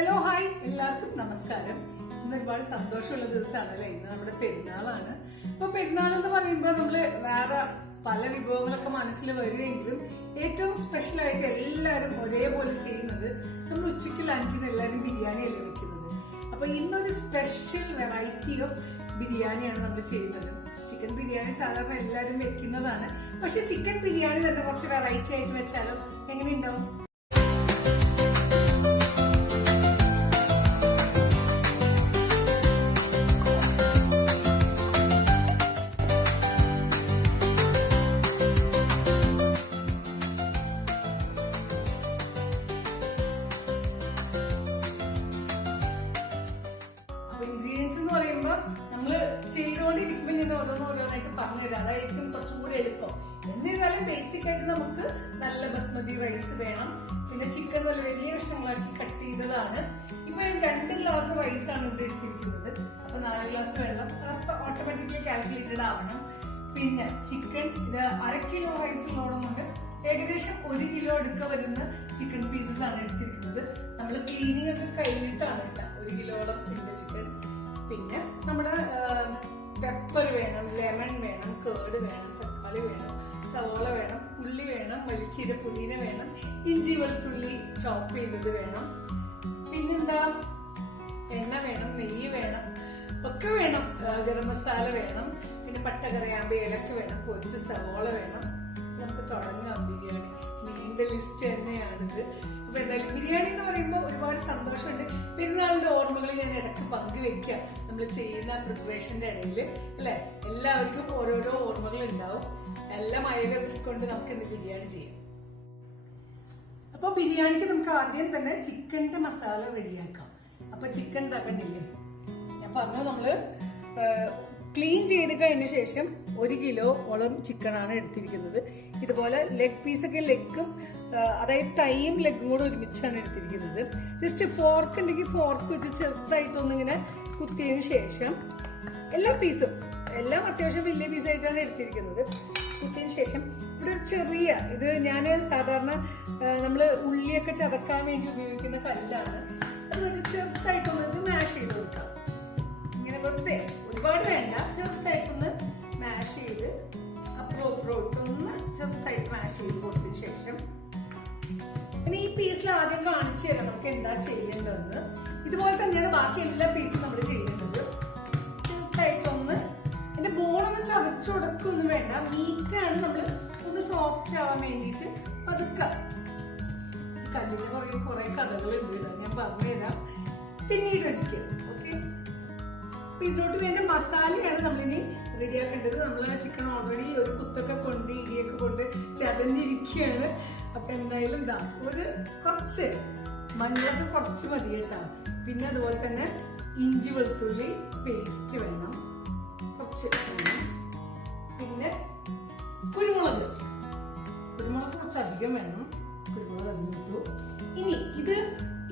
Hello hi, എല്ലാവർക്കും നമസ്കാരം. ഇന്ന് ഒരുപാട് സന്തോഷമുള്ള ദിവസമാണ് അല്ലെ. ഇന്ന് നമ്മുടെ പെരുന്നാളാണ്. അപ്പൊ പെരുന്നാൾ എന്ന് പറയുമ്പോൾ നമ്മള് വേറെ പല വിഭവങ്ങളൊക്കെ മനസ്സിൽ വരുമെങ്കിലും ഏറ്റവും സ്പെഷ്യൽ ആയിട്ട് എല്ലാവരും ഒരേപോലെ ചെയ്യുന്നത് നമ്മൾ ഉച്ചയ്ക്ക് ലഞ്ചിന് എല്ലാവരും ബിരിയാണി അല്ലേ വെക്കുന്നത്. അപ്പൊ ഇന്നൊരു സ്പെഷ്യൽ വെറൈറ്റി ഓഫ് ബിരിയാണിയാണ് നമ്മൾ ചെയ്യുന്നത്. ചിക്കൻ ബിരിയാണി സാധാരണ എല്ലാവരും വെക്കുന്നതാണ്. പക്ഷെ ചിക്കൻ ബിരിയാണി തന്നെ കുറച്ച് വെറൈറ്റി ആയിട്ട് വെച്ചാലോ എങ്ങനെയുണ്ടാവും? ഇൻഗ്രീഡിയൻസ് എന്ന് പറയുമ്പോൾ നമ്മള് ചെയ്തുകൊണ്ടിരിക്കുമ്പോൾ ഞാൻ ഓരോന്നായിട്ട് പറഞ്ഞു തരാം. അതായിരിക്കും കുറച്ചും കൂടി എളുപ്പം. എന്നിരുന്നാലും ബേസിക് ആയിട്ട് നമുക്ക് നല്ല ബസ്മതി റൈസ് വേണം. പിന്നെ ചിക്കൻ നല്ല വലിയ കഷ്ണങ്ങളാക്കി കട്ട് ചെയ്തതാണ്. ഇപ്പൊ 2 ഗ്ലാസ് റൈസ് ആണ് ഇവിടെ എടുത്തിരിക്കുന്നത്. അപ്പൊ 4 ഗ്ലാസ് വെള്ളം അപ്പൊ ഓട്ടോമാറ്റിക്കലി കാൽക്കുലേറ്റഡ് ആവണം. പിന്നെ ചിക്കൻ ഇത് 1/2 കിലോ റൈസിലോളം കൊണ്ട് ഏകദേശം 1 കിലോ എടുക്ക വരുന്ന ചിക്കൻ പീസസ് ആണ് എടുത്തിരിക്കുന്നത്. നമ്മൾ ക്ലീനിങ് ഒക്കെ കഴിഞ്ഞിട്ടാണ് കേട്ടോ 1 കിലോളം ഉണ്ട് ചിക്കൻ. പിന്നെ നമ്മുടെ പെപ്പർ വേണം, ലെമൺ വേണം, കേർഡ് വേണം, തക്കാളി വേണം, സവോള വേണം, ഉള്ളി വേണം, വലിച്ചീര പുതിന വേണം, ഇഞ്ചി വെളുത്തുള്ളി ചോപ്പ് ചെയ്തത് വേണം. പിന്നെന്താ, എണ്ണ വേണം, നെയ്യ് വേണം, ഒക്കെ വേണം. ഗരം മസാല വേണം, പിന്നെ പട്ട കറിയാമ്പ് ഏലക്ക വേണം, പൊരിച്ച സവോള വേണം. നമുക്ക് തുടങ്ങാം ബിരിയാണി. നീണ്ട ലിസ്റ്റ് തന്നെയാണിത്. അപ്പൊ എന്തായാലും ബിരിയാണി എന്ന് പറയുമ്പോൾ ഒരുപാട് സന്തോഷമുണ്ട്. പെരുന്നാളിന്റെ ഓർമ്മകൾ ഞാൻ ഇടയ്ക്ക് പങ്കുവെക്കാം നമ്മൾ ചെയ്യുന്ന പ്രിപ്പറേഷന്റെ ഇടയിൽ അല്ലെ. എല്ലാവർക്കും ഓരോരോ ഓർമ്മകൾ ഉണ്ടാവും. എല്ലാം അയവിക്കൊണ്ട് നമുക്ക് ഇന്ന് ബിരിയാണി ചെയ്യാം. അപ്പൊ ബിരിയാണിക്ക് നമുക്ക് ആദ്യം തന്നെ ചിക്കന്റെ മസാല റെഡിയാക്കാം. അപ്പൊ ചിക്കൻ തകണ്ടില്ലേ, ഞാൻ പറഞ്ഞു നമ്മള് ക്ലീൻ ചെയ്ത് കഴിഞ്ഞ ശേഷം 1 കിലോ ഓളം ചിക്കനാണ് എടുത്തിരിക്കുന്നത്. ഇതുപോലെ ലെഗ് പീസൊക്കെ ലെഗും അതായത് തൈയും ലെഗും കൂടെ ഒരുമിച്ചാണ് എടുത്തിരിക്കുന്നത്. ജസ്റ്റ് ഫോർക്ക് ഉണ്ടെങ്കിൽ ഫോർക്ക് വെച്ച് ചെറുതായിട്ടൊന്നിങ്ങനെ കുത്തിയതിന് ശേഷം എല്ലാ പീസും എല്ലാം അത്യാവശ്യം വലിയ പീസായിട്ടാണ് എടുത്തിരിക്കുന്നത്. കുത്തിയതിന് ശേഷം ഇവിടെ ചെറിയ ഇത് ഞാൻ സാധാരണ നമ്മൾ ഉള്ളിയൊക്കെ ചതക്കാൻ വേണ്ടി ഉപയോഗിക്കുന്ന കല്ലാണ്. അത് ചെറുതായിട്ടൊന്ന് മാഷ് ചെയ്ത് കൊടുക്കാം. ഇങ്ങനെ വെറുതെ ഒരുപാട് വേണ്ട, ചെറുതായിട്ടൊന്ന് മാഷ് ചെയ്ത് അപ്രോട്ടൊന്ന് ചെറുതായിട്ട് മാഷ് ചെയ്ത് കൊടുത്തതിന് ശേഷം പിന്നെ ഈ പീസിൽ ആദ്യം കാണിച്ചു തരാം നമുക്ക് എന്താ ചെയ്യേണ്ടതെന്ന്. ഇതുപോലെ തന്നെയാണ് ബാക്കി എല്ലാ പീസും നമ്മൾ ചെയ്യുന്നത്. ചെറുതായിട്ടൊന്ന് എന്റെ ബോണൊന്നും ചതച്ചു കൊടുക്കൊന്നും വേണ്ട. മീറ്റാണ് നമ്മൾ ഒന്ന് സോഫ്റ്റ് ആവാൻ വേണ്ടിയിട്ട് പതുക്കാം. കല്ലിന് കുറെ കഥകളുണ്ട്, ഞാൻ പറഞ്ഞുതരാം പിന്നീട് ഒരിക്കൽ. ഓക്കെ, ഇതിലോട്ട് വേണ്ട മസാലയാണ് നമ്മളിനി റെഡിയാക്കേണ്ടത്. നമ്മൾ ചിക്കൻ ഓൾറെഡി ഒരു കുത്തൊക്കെ കൊണ്ട് ഇടിയൊക്കെ കൊണ്ട് ചതഞ്ഞിരിക്കുകയാണ്. അപ്പൊ എന്തായാലും കുറച്ച് മഞ്ഞളൊക്കെ കുറച്ച് മതി കേട്ടോ. പിന്നെ അതുപോലെ തന്നെ ഇഞ്ചി വെളുത്തുള്ളി പേസ്റ്റ് വേണം, കുറച്ച് വേണം. പിന്നെ കുരുമുളക് കുറച്ച് അധികം വേണം. കുരുമുളക് അധികം ഇട്ടു. ഇനി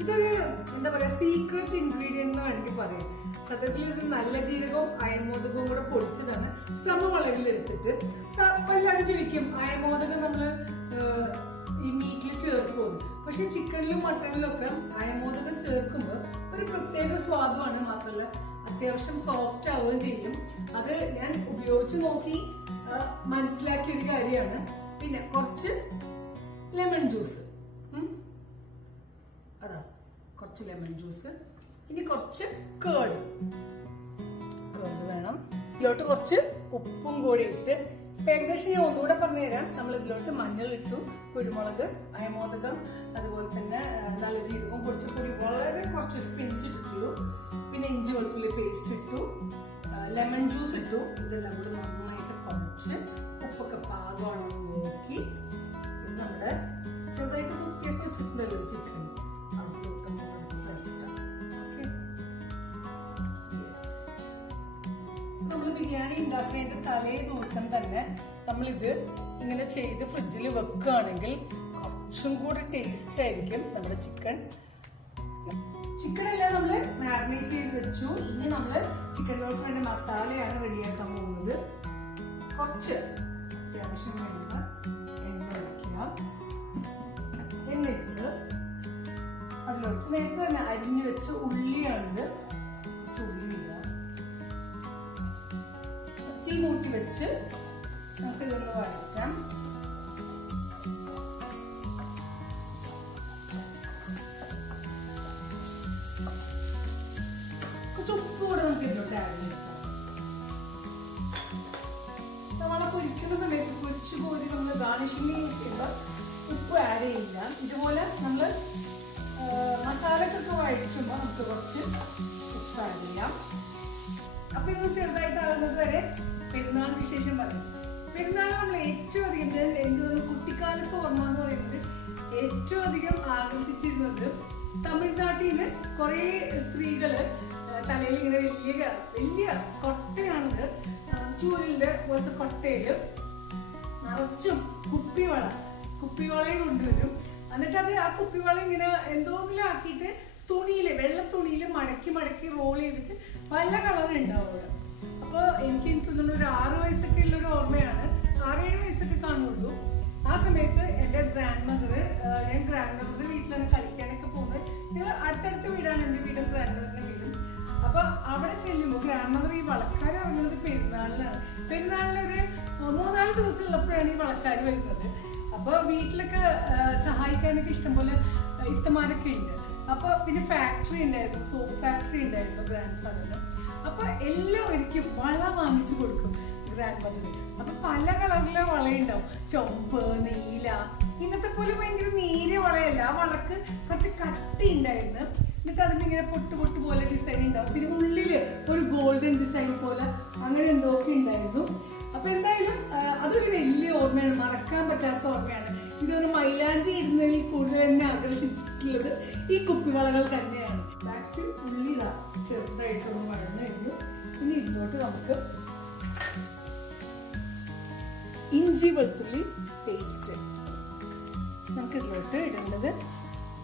ഇതൊരു എന്താ പറയാ സീക്രട്ട് ഇൻഗ്രീഡിയന്റ് എന്ന് വേണമെങ്കിൽ പറയാം. സത്യത്തിൽ ഇത് നല്ല ജീരകവും അയമോദകവും കൂടെ പൊടിച്ചതാണ് സമവളവിൽ എടുത്തിട്ട്. എല്ലാവരും ചോദിക്കും അയമോദകം നമ്മള് ഈ മീറ്റിൽ ചേർക്കുമോ? പക്ഷെ ചിക്കനിലും മട്ടനിലും ഒക്കെ അയമോദകം ചേർക്കുമ്പോൾ ഒരു പ്രത്യേക സ്വാദുമാണ്. മാത്രമല്ല അത്യാവശ്യം സോഫ്റ്റ് ആവുകയും ചെയ്യും. അത് ഞാൻ ഉപയോഗിച്ച് നോക്കി മനസ്സിലാക്കിയ ഒരു കാര്യമാണ്. പിന്നെ കുറച്ച് ലെമൺ ജ്യൂസ്, അതാ കുറച്ച് ലെമൺ ജ്യൂസ്. ഇനി കുറച്ച് കേർഡ് വേണം. ഇതിലോട്ട് കുറച്ച് ഉപ്പും കൂടി ഇട്ട് ഏകദേശം ഞാൻ ഒന്നുകൂടെ പറഞ്ഞുതരാം. നമ്മൾ ഇതിലോട്ട് മഞ്ഞൾ ഇട്ടു, കുരുമുളക്, അയമോദകം, അതുപോലെ തന്നെ നല്ല ജീരകവും പൊടിച്ചപ്പൊടി വളരെ കുറച്ചൊരു പിഞ്ചിട്ടിട്ടുള്ളൂ. പിന്നെ ഇഞ്ചി വെളുത്തുള്ളി പേസ്റ്റ് ഇട്ടു, ലെമൺ ജ്യൂസ് ഇട്ടു. ഇതെല്ലാം കൂടി നന്നായിട്ട് കുറച്ച് ഉപ്പൊക്കെ പാകമാണെന്ന് നോക്കി നമ്മുടെ ചെറുതായിട്ട് കുത്തിയൊക്കെ വെച്ചിട്ടുണ്ടല്ലോ ചിക്കൻ, നമ്മൾ ബിരിയാണി ഉണ്ടാക്കേണ്ട തലേ ദിവസം തന്നെ നമ്മളിത് ഇങ്ങനെ ചെയ്ത് ഫ്രിഡ്ജിൽ വെക്കുകയാണെങ്കിൽ കുറച്ചും കൂടി ടേസ്റ്റ് ആയിരിക്കും നമ്മുടെ ചിക്കൻ. എല്ലാം നമ്മൾ മാരിനേറ്റ് ചെയ്ത് വെച്ചു. ഇനി നമ്മൾ ചിക്കനിലോട്ട് വേണ്ട മസാലയാണ് റെഡിയാക്കാൻ പോകുന്നത്. കുറച്ച് അത്യാവശ്യം വേണ്ട എണ്ണ ഒഴിക്കുക. എന്നിട്ട് അതിലോട്ട് നേരത്തെ തന്നെ അരി അരിഞ്ഞു വെച്ച ഉള്ളിയാണിത്. ഉള്ളി ഇടാം. തീ മൂട്ടി വെച്ച് നമുക്ക് ഇതൊന്ന് വഴറ്റാം. കുറച്ച് ഉപ്പ് കൂടെ നമുക്ക് ഇതിലോട്ട് ആഡ് ചെയ്യാം. സവാള പൊരിക്കുന്ന സമയത്ത് പൊരിച്ചു പോരി നമ്മൾ ഗാർണിഷിംഗ് യൂസ് ചെയ്യുമ്പോൾ ഉപ്പ് ആഡ് ചെയ്യില്ല. ഇതുപോലെ നമ്മൾ മസാലക്കൊക്കെ വഴിച്ചുമ്പോൾ നമുക്ക് കുറച്ച് ഉപ്പ് ആഡ് ചെയ്യാം. അപ്പൊ ഇത് ചെറുതായിട്ടാകുന്നത് വരെ പെരുന്നാൾ വിശേഷം പറയും. പെരുന്നാൾ നമ്മൾ ഏറ്റവും അധികം എന്താണ് കുട്ടിക്കാലത്ത് ഓർമ്മ എന്ന് പറയുന്നത് ഏറ്റവും അധികം ആകർഷിച്ചിരുന്നത് തമിഴ്നാട്ടിൽ നിന്ന് കുറെ സ്ത്രീകള് തലയിൽ ഇങ്ങനെ വലിയ കൊട്ടയാണിത്. ചൂരിന്റെ പോലത്തെ കൊട്ടയില് നിറച്ചും കുപ്പിവളയും കൊണ്ടുവരും. എന്നിട്ട് അത് ആ കുപ്പിവള ഇങ്ങനെ എന്തോങ്കിലും ആക്കിയിട്ട് തുണിയില് വെള്ള തുണിയില് മടക്കി റോൾ ചെയ്തിട്ട് പല കളർ ഉണ്ടാവും അവിടെ. അപ്പൊ എനിക്ക് തോന്നുന്നു ഒരു 6 വയസ്സൊക്കെ ഉള്ളൊരു ഓർമ്മയാണ്. 6-7 വയസ്സൊക്കെ കാണുള്ളൂ. ആ സമയത്ത് എന്റെ ഗ്രാൻഡ് മദറിന്റെ വീട്ടിലാണ് കളിക്കാനൊക്കെ പോകുന്നത്. ഞങ്ങൾ അടുത്തടുത്ത വീടാണ് എന്റെ വീടും ഗ്രാൻഡ് മദറിന്റെ വീടും. അപ്പൊ അവിടെ ചെല്ലുമ്പോൾ ഗ്രാൻഡ് മദർ ഈ വളക്കാർ ഇറങ്ങുന്നത് പെരുന്നാളിലാണ്. പെരുന്നാളിനൊരു 3-4 ദിവസം ഉള്ളപ്പോഴാണ് ഈ വളക്കാർ വരുന്നത്. അപ്പൊ വീട്ടിലൊക്കെ സഹായിക്കാനൊക്കെ ഇഷ്ടംപോലെ ഇത്തമാരൊക്കെ ഉണ്ട്. അപ്പൊ പിന്നെ ഫാക്ടറി ഉണ്ടായിരുന്നു, സോപ്പ് ഫാക്ടറി ഉണ്ടായിരുന്നു ഗ്രാൻഡ് ഫാദറിന്. അപ്പൊ എല്ലാവർക്കും വള വാങ്ങിച്ചു കൊടുക്കും ഗ്രാൻഡ് മദറിന്. അപ്പൊ പല കളറിലെ വളയുണ്ടാവും. ചുവപ്പ്, നീല. ഇന്നത്തെ പോലെ ഭയങ്കര നേരിയ വളയല്ല. ആ വളക്ക് കുറച്ച് കട്ടി ഉണ്ടായിരുന്നു. എന്നിട്ട് അതിന് ഇങ്ങനെ പൊട്ട് പോലെ ഡിസൈൻ ഉണ്ടാവും. പിന്നെ ഉള്ളില് ഒരു ഗോൾഡൻ ഡിസൈൻ പോലെ അങ്ങനെ എന്തൊക്കെ ഉണ്ടായിരുന്നു. അപ്പൊ എന്തായാലും അതൊരു വലിയ ഓർമ്മയാണ്, മറക്കാൻ പറ്റാത്ത ഓർമ്മയാണ്. ഇതൊരു മൈലാഞ്ചി ഇടുന്നതിൽ കൂടുതൽ എന്നെ ആകർഷിച്ചിട്ടുള്ളത് ഈ കുപ്പിവളകൾ തന്നെയാണ്. ബാക്കി ഉള്ളി ചെറുതായിട്ടൊന്ന് വഴന്നു കഴിഞ്ഞു. ഇനി ഇതിലോട്ട് നമുക്ക് ഇഞ്ചി വെളുത്തുള്ളി പേസ്റ്റ് നമുക്ക് ഇതിലോട്ട് ഇടേണ്ടത്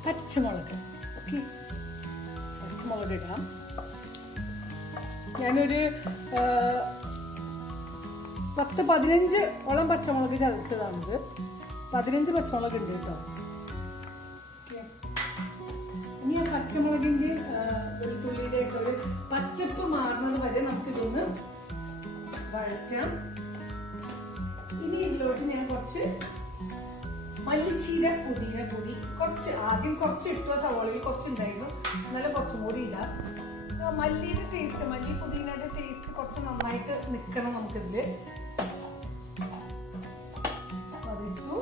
പച്ചമുളക്. ഓക്കെ, പച്ചമുളക് ഇടാം. ഞാനൊരു 10-15 ഓളം പച്ചമുളക് ചതച്ചതാണിത്. 15 പച്ചമുളക് ഉണ്ട് കേട്ടോ. ഇനി ആ പച്ചമുളകിന്റെ വെളുത്തുള്ളിയുടെ ഒക്കെ ഒരു പച്ചപ്പ് മാറുന്നത് വരെ നമുക്ക് ഇതൊന്ന് വഴറ്റാം. ഇനി ഇതിലോട്ട് ഞാൻ കുറച്ച് മല്ലിച്ചീര പുതിന പൊടി ആദ്യം കുറച്ച് ഇട്ട സവോളയിൽ കുറച്ചുണ്ടായിരുന്നു, എന്നാലും കുറച്ചും കൂടി ഇടാം. മല്ലിയുടെ ടേസ്റ്റ്, മല്ലി പുതിനയുടെ ടേസ്റ്റ് കുറച്ച് നന്നായിട്ട് നിൽക്കണം നമുക്കിതില്. അതിട്ടു.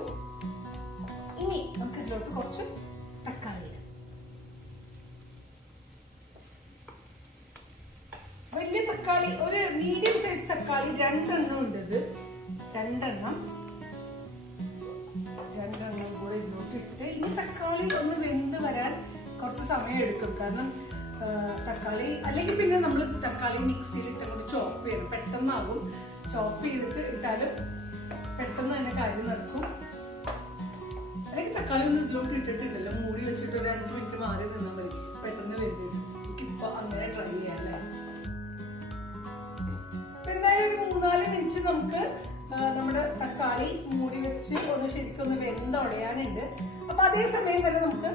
ഇനി നമുക്ക് ഇതിലോട്ട് കുറച്ച് തക്കാളി ഇടാം. വലിയ തക്കാളി, ഒരു മീഡിയം സൈസ് തക്കാളി 2 എണ്ണം ഉണ്ട്. ഇത് 2 എണ്ണം കൂടെ ഇതിലോട്ട് ഇട്ട് ഇനി തക്കാളി ഒന്ന് വെന്ത് വരാൻ കുറച്ച് സമയം എടുക്കും. കാരണം തക്കാളി അല്ലെങ്കിൽ പിന്നെ നമ്മൾ തക്കാളി മിക്സിയിൽ ഇട്ടുകൊണ്ട് ചോപ്പ് ചെയ്യണം, പെട്ടെന്നാകും. ചോപ്പ് ചെയ്തിട്ട് ഇട്ടാല് പെട്ടെന്ന് തന്നെ കാര്യം നടക്കും. അല്ലെങ്കിൽ തക്കാളി ഒന്നും ഇതിലോട്ട് ഇട്ടിട്ടുണ്ടല്ലോ, മൂടി വെച്ചിട്ട് ഒരു 5 മിനിറ്റ് മാറി നിന്നാൽ മതി, പെട്ടെന്ന് വെന്ത്. എനിക്കിപ്പോ അങ്ങനെ ട്രൈ ചെയ്യാം അല്ലേ. എന്തായാലും ഒരു 3-4 മിനിറ്റ് നമുക്ക് നമ്മുടെ തക്കാളി മൂടി വെച്ച് ഒന്ന് ശരിക്കും ഒന്ന് വെന്തുടയാനുണ്ട്. അപ്പൊ അതേ സമയം തന്നെ നമുക്ക്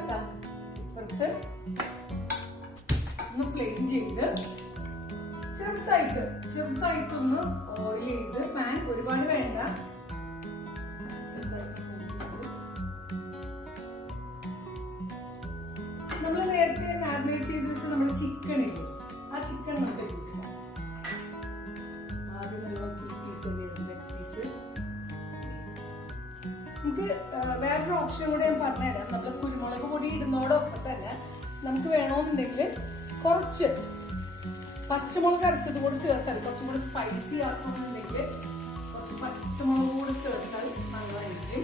ഇപ്പുറത്ത് ഒന്ന് ഫ്ലെയിം ചെയ്ത് ചെറുതായിട്ടൊന്ന് ഓയിൽ ചെയ്ത്, പാൻ ഒരുപാട് വേണ്ട, നമ്മൾ നേരത്തെ മാരിനേറ്റ് ചെയ്ത് വെച്ച് നമ്മൾ ചിക്കൻ ഇല്ലേ, ആ ചിക്കൻ നമുക്ക് കിട്ടില്ല. ആദ്യം നല്ല പീസ് നമുക്ക് വേറൊരു ഓപ്ഷൻ കൂടെ ഞാൻ പറഞ്ഞുതരാം. നമ്മൾ കുരുമുളക് പൊടി ഇടുന്നതോടൊപ്പം തന്നെ നമുക്ക് വേണമെന്നുണ്ടെങ്കിൽ കുറച്ച് പച്ചമുളക് അരച്ചത് കൂടെ ചേർത്താൽ കുറച്ചും കൂടി സ്പൈസി ആക്കണമെന്നുണ്ടെങ്കിൽ കുറച്ച് പച്ചമുളക് കൂടെ ചേർത്താൽ നല്ലതായിരിക്കും.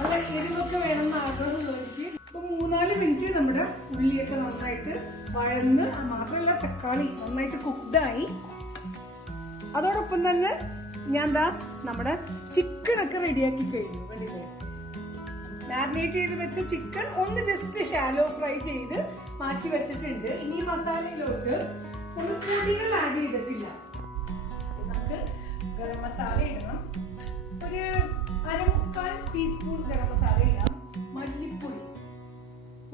അത് എരിവൊക്കെ വേണമെന്ന് ആഗ്രഹമുള്ളവർക്ക്. ഇപ്പൊ 3-4 മിനിറ്റ് നമ്മുടെ ഉള്ളിയൊക്കെ നന്നായിട്ട് വഴന്ന്, മാത്രമല്ല തക്കാളി നന്നായിട്ട് കുക്ക്ഡായി. അതോടൊപ്പം തന്നെ ഞാൻ നമ്മുടെ ചിക്കനൊക്കെ റെഡിയാക്കി കഴിഞ്ഞു. വേണ്ടില്ലേ, മാരിനേറ്റ് ചെയ്ത് വെച്ച ചിക്കൻ ഒന്ന് ജസ്റ്റ് ഷാലോ ഫ്രൈ ചെയ്ത് മാറ്റി വെച്ചിട്ടുണ്ട്. ഇനി മസാലയിലോട്ട് ഒരു പൊടികൾ ആഡ് ചെയ്തിട്ടില്ല. നമുക്ക് ഗരം മസാല ഇടണം. ഒരു 1/4 ടീസ്പൂൺ ഗരം മസാല ഇടാം. മല്ലിപ്പൊടി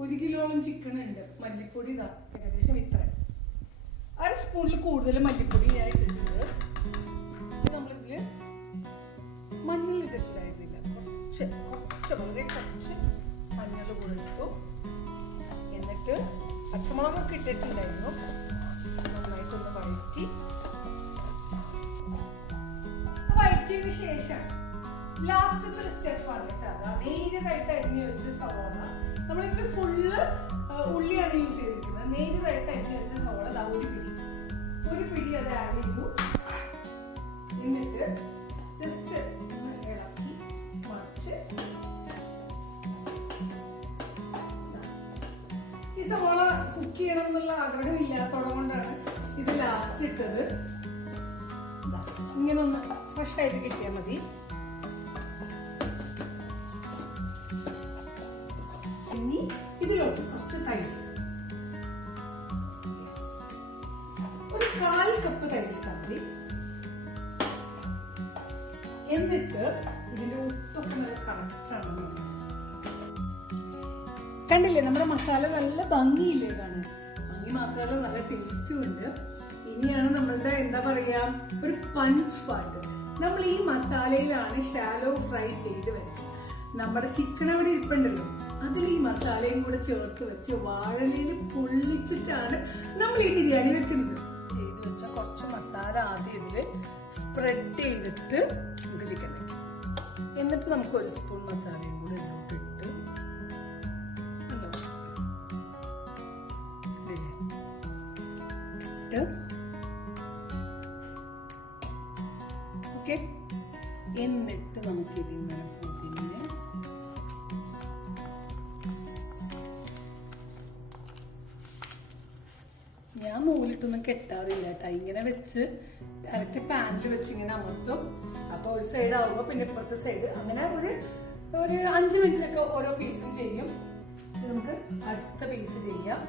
1 കിലോളം ചിക്കൻ ഉണ്ട്. മല്ലിപ്പൊടി ഇതാ ഏകദേശം ഇത്ര, 1 സ്പൂണിൽ കൂടുതൽ മല്ലിപ്പൊടി ഞാൻ ഇട്ടിട്ടുണ്ട്. നമ്മളിതിൽ മഞ്ഞൾ ഇട്ടിട്ടുണ്ടായിരുന്നില്ല, വളരെ കുറച്ച് മഞ്ഞൾ കൂടെ ഇട്ടു. എന്നിട്ട് പച്ചമുളകൊക്കെ ഇട്ടിട്ടുണ്ടായിരുന്നു. നന്നായിട്ടൊന്ന് വഴറ്റിയതിന് ശേഷം ലാസ്റ്റത്തെ ഒരു സ്റ്റെപ്പാണ് കേട്ടോ, അതാ നേരിയതായിട്ട് അരിഞ്ഞു വെച്ച സവോള. നമ്മളിതിൽ ഫുള്ള് ഉള്ളിയാണ് യൂസ് ചെയ്തിരിക്കുന്നത്. നേരിയതായിട്ട് അരിഞ്ഞു വെച്ച സവോള അതാ ഒരു പിടി അത് ആഡ് ചെയ്തു. എന്നിട്ട് ജസ്റ്റ് ഒന്ന് ഇളക്കി മറിച്ച്, ഈ സവോള കുക്ക് ചെയ്യണം എന്നുള്ള ആഗ്രഹം ഇല്ലാത്തത് കൊണ്ടാണ് ഇത് ലാസ്റ്റ് ഇട്ടത്. ഇങ്ങനെ ഒന്ന് ഫ്രഷ് ആയിട്ട് കിട്ടിയാൽ മതി. ഇനി ഇതിലോട്ട് കുറച്ച് തൈര്, ഒരു 1/4 കപ്പ് തൈര് ഇട്ടാൽ മതി. എന്നിട്ട് ഇതിന്റെ ഉപ്പൊക്കെ നല്ല കറക്റ്റാണ്. കണ്ടില്ലേ നമ്മുടെ മസാല നല്ല ഭംഗിയില്ലേ കാണാൻ? ഭംഗി മാത്രമല്ല നല്ല ടേസ്റ്റും ഉണ്ട്. ഇനിയാണ് നമ്മളുടെ എന്താ പറയാ ഒരു പഞ്ച് പാർട്ട്. നമ്മൾ ഈ മസാലയിലാണ് ഷാലോ ഫ്രൈ ചെയ്ത് വെച്ചത്. നമ്മുടെ ചിക്കൻ അവിടെ ഇരിപ്പുണ്ടല്ലോ, അതിൽ ഈ മസാലയും കൂടെ ചേർത്ത് വെച്ച് വാഴയില പൊള്ളിച്ചിട്ടാണ് നമ്മൾ ഈ ബിരിയാണി വെക്കുന്നത്. ചെയ്ത് വെച്ച കുറച്ച് മസാല ആദ്യം ഇതില് സ്പ്രെഡ് ചെയ്തിട്ട് നമുക്ക് ചിക്കൻ വെക്കാം. എന്നിട്ട് നമുക്ക് 1 സ്പൂൺ മസാലയും കൂടെ ഇതിലോട്ട് ഇട്ട് ഓക്കെ. എന്നിട്ട് നമുക്ക് ഇതിങ്ങനെ പൊതിഞ്ഞ് ഞാൻ നൂലിട്ടൊന്നും കെട്ടാറില്ല കേട്ടോ. ഇങ്ങനെ വെച്ച് ഡയറക്റ്റ് പാനിൽ വെച്ച് ഇങ്ങനെ അമർത്തും. അപ്പൊ ഒരു സൈഡ് ആവുമ്പോ പിന്നെ ഇപ്പുറത്തെ സൈഡ്, അങ്ങനെ ഒരു 5 മിനിറ്റ് ഒക്കെ ഓരോ പീസും ചെയ്യും. നമുക്ക് അടുത്ത പീസ് ചെയ്യാം.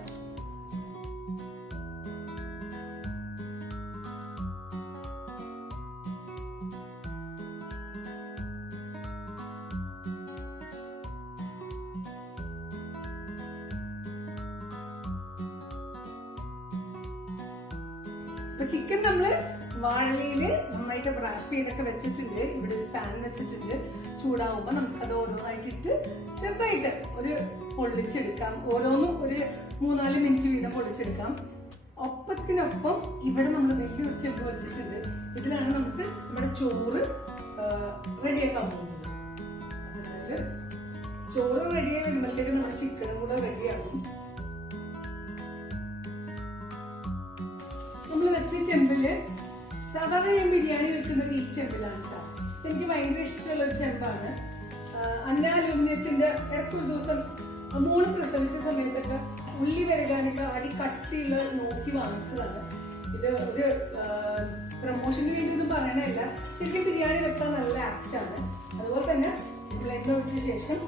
അപ്പൊ ചിക്കൻ നമ്മള് വാഴയില് നന്നായിട്ട് റാപ്പ് ചെയ്തൊക്കെ വെച്ചിട്ടുണ്ട്. ഇവിടെ ഒരു പാൻ വെച്ചിട്ടുണ്ട്. ചൂടാവുമ്പോ നമുക്കത് ഓരോന്നായിട്ടിട്ട് ചെറുതായിട്ട് ഒരു പൊള്ളിച്ചെടുക്കാം. ഓരോന്നും ഒരു 3-4 മിനിറ്റ് വീതം പൊള്ളിച്ചെടുക്കാം. ഒപ്പത്തിനൊപ്പം ഇവിടെ നമ്മൾ വലിയൊരു ചെമ്പ് വെച്ചിട്ടുണ്ട്. ഇതിലാണ് നമുക്ക് നമ്മുടെ ചോറ് റെഡിയാക്കാൻ പോകുന്നത്. അതായത് ചോറ് റെഡിയായി വരുമ്പോഴത്തേക്ക് നമ്മുടെ ചിക്കനും കൂടെ റെഡിയാകും. നമ്മൾ വെച്ച ചെമ്പില് സാധാരണ ഞാൻ ബിരിയാണി വെക്കുന്നത് ഈ ചെമ്പിലാണ് കേട്ടോ. എനിക്ക് ഭയങ്കര ഇഷ്ടമുള്ള ഒരു ചെമ്പാണ്. അന്ന അലൂമിനിയത്തിന്റെ ഇടയ്ക്കൊരു ദിവസം മോള് പ്രസവിച്ച സമയത്തൊക്കെ ഉള്ളി വരകാനൊക്കെ അടി കട്ടിയുള്ള നോക്കി വാങ്ങിച്ചതാണ്. ഇത് ഒരു പ്രൊമോഷന് വേണ്ടി ഒന്നും പറയണല്ല, ശരിക്കും ബിരിയാണി വെക്കാൻ നല്ല ആപ്റ്റാണ്. അതുപോലെ തന്നെ എണ്ണ ഒഴിച്ച ശേഷം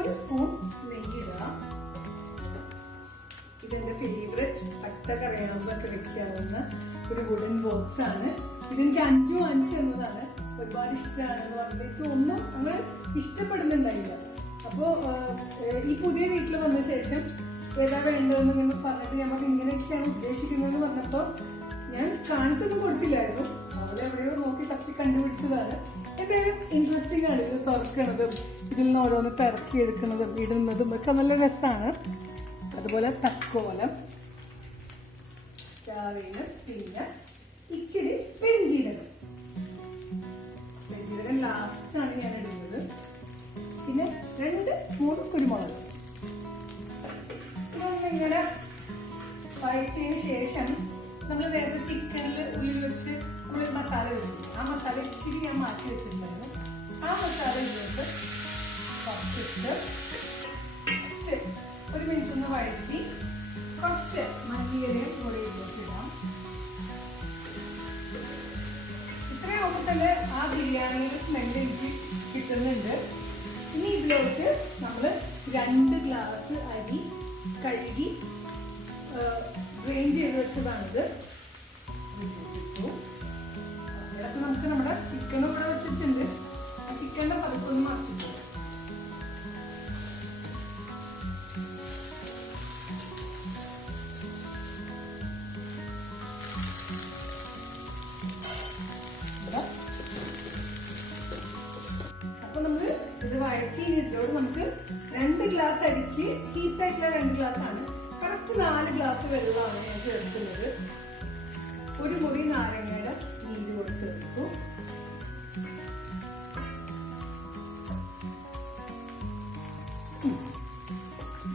1 സ്പൂൺ നെയ്യ് ഇടാം. ഇതെന്റെ ഫേവറേറ്റ് പട്ടക്കറിയാവുന്നതൊക്കെ വെക്കാവുന്ന ഒരു വുഡൻ ബോക്സ് ആണ്. ഇതെനിക്ക് 5 വാങ്ങിച്ചു എന്നതാണ്. ഒരുപാട് ഇഷ്ടമാണെന്ന് പറഞ്ഞിട്ട് ഒന്നും നമ്മൾ ഇഷ്ടപ്പെടുന്നുണ്ടായില്ല. അപ്പോ ഈ പുതിയ വീട്ടിൽ വന്ന ശേഷം ഏതാ വേണ്ടതെന്ന് ഇങ്ങനെ പറഞ്ഞിട്ട് ഞമ്മക്ക് ഇങ്ങനെയൊക്കെയാണ് ഉദ്ദേശിക്കുന്നത് പറഞ്ഞപ്പോ ഞാൻ കാണിച്ചൊന്നും കൊടുത്തില്ലായിരുന്നു. അവിടെ എവിടെയോ നോക്കി തപ്പി കണ്ടുപിടിച്ചതാണ്. എന്തായാലും ഇൻട്രസ്റ്റിംഗ് ആണ് ഇത് തുറക്കണതും ഇതിൽ നിന്ന് ഓരോന്ന് തിറക്കി എടുക്കുന്നതും ഇടുന്നതും ഒക്കെ നല്ല രസമാണ്. അതുപോലെ തക്കോലം, പിന്നെ ഇച്ചിരി പെരിഞ്ജീരകം ലാസ്റ്റാണ് ഞാൻ ഇടുന്നത്. പിന്നെ 2-3 കുരുമുളക്. ഇങ്ങനെ വഴച്ചതിന് ശേഷം നമ്മൾ നേരത്തെ ചിക്കനിൽ ഉള്ളിൽ വെച്ച് നമ്മളൊരു മസാല വെച്ചു. ആ മസാല ഇച്ചിരി ഞാൻ മാറ്റി വെച്ചിട്ടുണ്ടായിരുന്നു. ആ മസാല ഇതിലോട്ട് കുറച്ചിട്ട് 1 മിനിറ്റ് ഒന്ന് വഴറ്റി കുറച്ച് മല്ലിയിലയും കൂടെ ഇതിലോട്ട് ഇടാം. ഇത്രയാകുമ്പോൾ തന്നെ ആ ബിരിയാണിയുടെ സ്മെല്ല് എനിക്ക് കിട്ടുന്നുണ്ട്. ഇനി ഇതിലോട്ട് നമ്മൾ 2 ഗ്ലാസ് അരി കഴുകി ഡ്രെയിൻ ചെയ്ത് വെച്ചതാണിത്. ഇതൊക്കെ നമുക്ക് നമ്മുടെ ചിക്കനും ഇവിടെ വെച്ചിട്ടുണ്ട്. ആ ചിക്കൻ്റെ പതുക്കൊന്ന് മറിച്ചിട്ടുണ്ട്. ഈ ഇതിലോട് നമുക്ക് 2 ഗ്ലാസ് അരിക്ക് ഹീറ്റായിട്ടുള്ള 2 ഗ്ലാസ് ആണ്. കറക്റ്റ് 4 ഗ്ലാസ് വെള്ളമാണ് ഞാൻ ചേർക്കുന്നത്. 1 മുറി നാരങ്ങയുടെ നീര് കൂടി ചേർത്തു.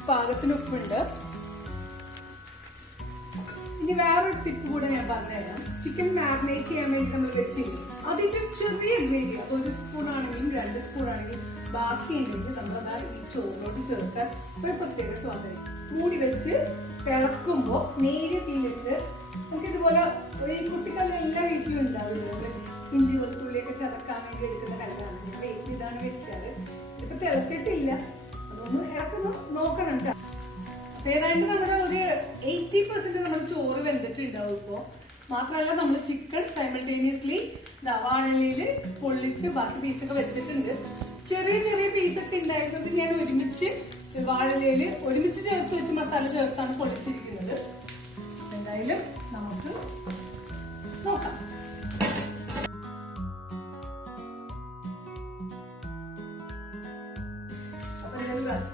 പാകത്തിന് ഉപ്പുണ്ട്. ഇനി വേറൊരു ടിപ്പ് കൂടെ ഞാൻ പറഞ്ഞുതരാം. ചിക്കൻ മാരിനേറ്റ് ചെയ്യാൻ വേണ്ടി നമ്മൾ വെച്ചില്ലേ, അതിന്റെ ചെറിയ ഗ്രേവി, അത് 1 സ്പൂൺ ആണെങ്കിലും 2 സ്പൂൺ ആണെങ്കിലും ബാക്കി ഉണ്ടെങ്കിൽ നമ്മളത് ഈ ചോറിനോട് ചേർക്കാൻ ഒരു പ്രത്യേക സ്വാദം. മൂടി വെച്ച് തിളക്കുമ്പോ നേരിയ തീയിലിട്ട് നമുക്ക് ഇതുപോലെ ഈ കുട്ടിക്കല്ല് എല്ലാ വീട്ടിലും ഉണ്ടാവില്ല. ഇഞ്ചി വെളുത്തുള്ളിയൊക്കെ ചതക്കാൻ വേണ്ടി എടുക്കുന്ന കല്ലാണ്. വീട്ടിൽ ഇതാണ് വെക്കാറ്. ഇപ്പൊ തിളച്ചിട്ടില്ല, അതൊന്ന് ഇറക്കുന്നു നോക്കണം കേട്ടോ. ഏതാണ്ട് നമ്മുടെ ഒരു 80% നമ്മൾ ചോറ് വെന്തിട്ടുണ്ടാവും. ഇപ്പോ മാത്രമല്ല നമ്മൾ ചിക്കൻ സൈമൾട്ടേനിയസ്ലി വാഴയില് പൊള്ളിച്ച് ബാക്കി പീസൊക്കെ വെച്ചിട്ടുണ്ട്. ചെറിയ ചെറിയ പീസൊക്കെ ഉണ്ടായിരുന്നത് ഞാൻ ഒരുമിച്ച് വാഴയില് ഒരുമിച്ച് ചേർത്ത് വെച്ച് മസാല ചേർത്താണ് പൊള്ളിച്ചിരിക്കുന്നത്. എന്തായാലും നമുക്ക് നോക്കാം.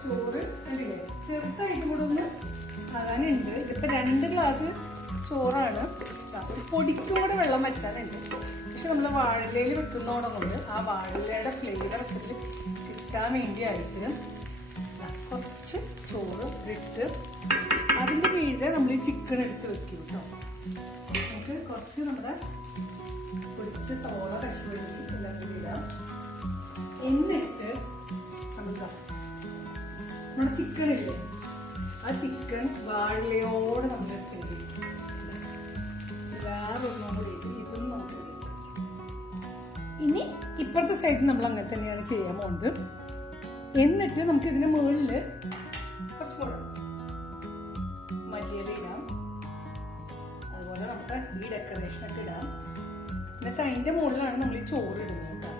ചോറ് കണ്ടില്ലേ, ചെറുതായിട്ട് കൂടെ ഒന്ന് ആകാനുണ്ട്. ഇതിപ്പോ 2 ഗ്ലാസ് ചോറാണ്. ഒരു പൊടിക്കും കൂടെ വെള്ളം വറ്റാനുണ്ട്. പക്ഷെ നമ്മൾ വാഴയിലയിൽ വെക്കുന്നതോടെ കൊണ്ട് ആ വാഴയിലയുടെ ഫ്ലേവർ കിട്ടാൻ വേണ്ടിയായിട്ട് കുറച്ച് ചോറ് ഇട്ട് അതിൻ്റെ മീതെ നമ്മൾ ഈ ചിക്കൻ എടുത്ത് വെക്കും കേട്ടോ. നമുക്ക് കുറച്ച് നമ്മുടെ പൊടിച്ച സവോള കശുവണ്ടി എല്ലാം കൂടി ഇടാം. എന്നിട്ട് നമുക്ക് നമ്മുടെ ചിക്കൻ ഇല്ലേ, ആ ചിക്കൻ വാഴയോടെ നമ്മൾ എടുത്തേക്കും. വേറൊന്നും കൂടി ഇതൊന്നും നമുക്ക് ഇനി ഇപ്പുറത്തെ സൈഡിൽ നമ്മൾ അങ്ങനെ തന്നെയാണ് ചെയ്യാൻ പോകുന്നത്. എന്നിട്ട് നമുക്ക് ഇതിന് മുകളിൽ കുറച്ച് കൂടെ മല്ലിയില ഇടാം. അതുപോലെ നമുക്ക് ഈ ഡെക്കറേഷനൊക്കെ ഇടാം. എന്നിട്ട് അതിൻ്റെ മുകളിലാണ് നമ്മൾ ഈ ചോറ് ഇടുന്നത് കേട്ടോ.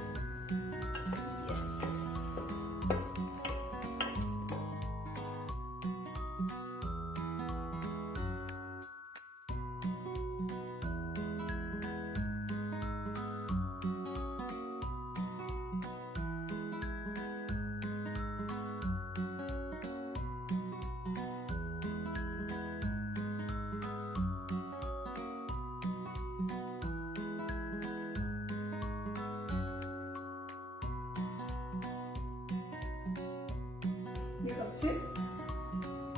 കുറച്ച്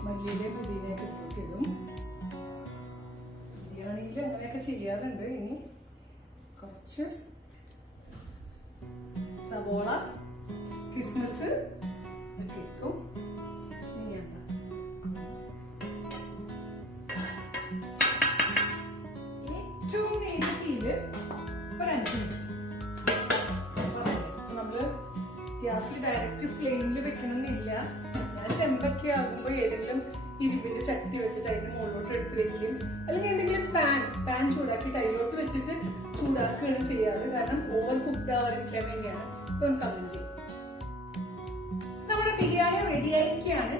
മല്ലിയിലെ പുതിനയൊക്കെ ഇട്ടിടും. ബിരിയാണിയിൽ അങ്ങനെയൊക്കെ ചെയ്യാറുണ്ട്. ഇനി കുറച്ച് സവോള കിസ്മിസ് ഒക്കെ ഇട്ടും ഏറ്റവും നേരിയ ഒരു 5 മിനിറ്റ്. നമ്മള് ഗ്യാസിൽ ഡയറക്റ്റ് ഫ്ലെയിമിൽ വെക്കണമെന്നില്ല. ഞാൻ ചെമ്പൊക്കെ ആകുമ്പോൾ ഏതെങ്കിലും ഇരുമ്പിന്റെ ചട്ടി വെച്ചിട്ട് അതിന്റെ മുകളിലോട്ട് എടുത്ത് വെക്കും. അല്ലെങ്കിൽ എന്തെങ്കിലും പാൻ ചൂടാക്കിയിട്ട് അതിലോട്ട് വെച്ചിട്ട് ചൂടാക്കുകയാണ് ചെയ്യാറ്. കാരണം ഓവർ കുക്ക്ഡ് ആവാതിരിക്കാൻ വേണ്ടിയാണ്. അപ്പൊ നമുക്ക് അങ്ങനെ ചെയ്യും. നമ്മുടെ ബിരിയാണി റെഡി ആയിരിക്കുകയാണ്.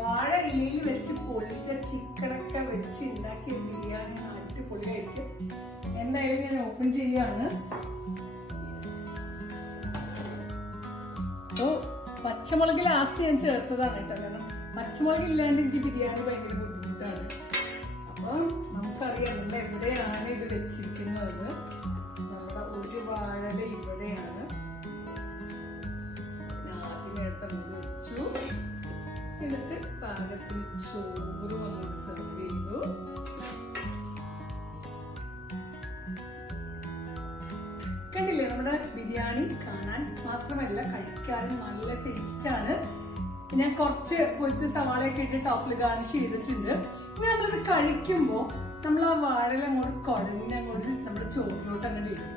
വാഴ ഇലയിൽ വെച്ച് പൊള്ളിച്ച ചിക്കനൊക്കെ വെച്ച് ഉണ്ടാക്കിയ ബിരിയാണി അടിപൊളിയായിരിക്കും. എന്തായാലും ഞാൻ ഓപ്പൺ ചെയ്യാണ്. പച്ചമുളക് ലാസ്റ്റ് ഞാൻ ചേർത്തതാണ് കേട്ടോ. കാരണം പച്ചമുളക് ഇല്ലാണ്ട് എനിക്ക് ബിരിയാണി ഭയങ്കര ബുദ്ധിമുട്ടാണ്. അപ്പം നമുക്കറിയാം നമ്മൾ എവിടെയാണ് ഇത് വെച്ചിരിക്കുന്നത്. നമ്മുടെ ഒരു വാഴല ഇവിടെയാണ്. ആദ്യമായിട്ട് നമ്മൾ വെച്ചു. എന്നിട്ട് പാകത്തിന് ചോറ് അങ്ങോട്ട് സെർവ് ചെയ്തു. കണ്ടില്ലേ, നമ്മുടെ ബിരിയാണി കാണാൻ മാത്രമല്ല കഴിക്കാനും നല്ല ടേസ്റ്റ് ആണ്. ഞാൻ കുറച്ച് പൊരിച്ച സവാളയൊക്കെ ഇട്ട് ടോപ്പിൽ ഗാർണിഷ് ചെയ്തിട്ടുണ്ട്. ഇനി നമ്മളിത് കഴിക്കുമ്പോൾ നമ്മൾ ആ വാഴല അങ്ങോട്ട് കുഴഞ്ഞ് അങ്ങോട്ട് നമ്മുടെ ചോറിലോട്ട് അങ്ങനെ ഇടും.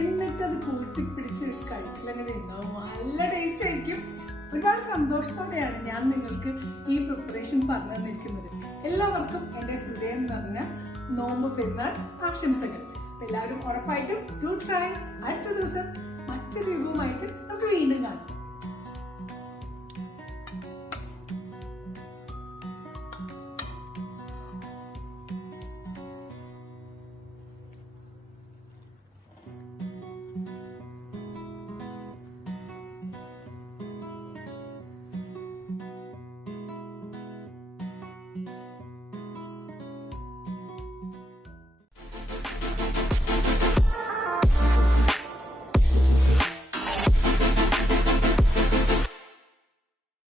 എന്നിട്ട് അത് കൂട്ടിപ്പിടിച്ച് കഴിക്കലങ്ങനെ ഉണ്ടാവും. നല്ല ടേസ്റ്റ് ആയിരിക്കും. ഒരുപാട് സന്തോഷത്തോടെയാണ് ഞാൻ നിങ്ങൾക്ക് ഈ പ്രിപ്പറേഷൻ പറഞ്ഞു തന്നിരിക്കുന്നത്. എല്ലാവർക്കും എൻ്റെ ഹൃദയം നിറഞ്ഞ നോമ്പ് പെരുന്നാൾ ആശംസകൾ. എല്ലാവരും ഉറപ്പായിട്ടും ടു ട്രൈ. അടുത്ത ദിവസം മറ്റൊരു വിഭവമായിട്ട് നമുക്ക് വീണ്ടും കാണാം.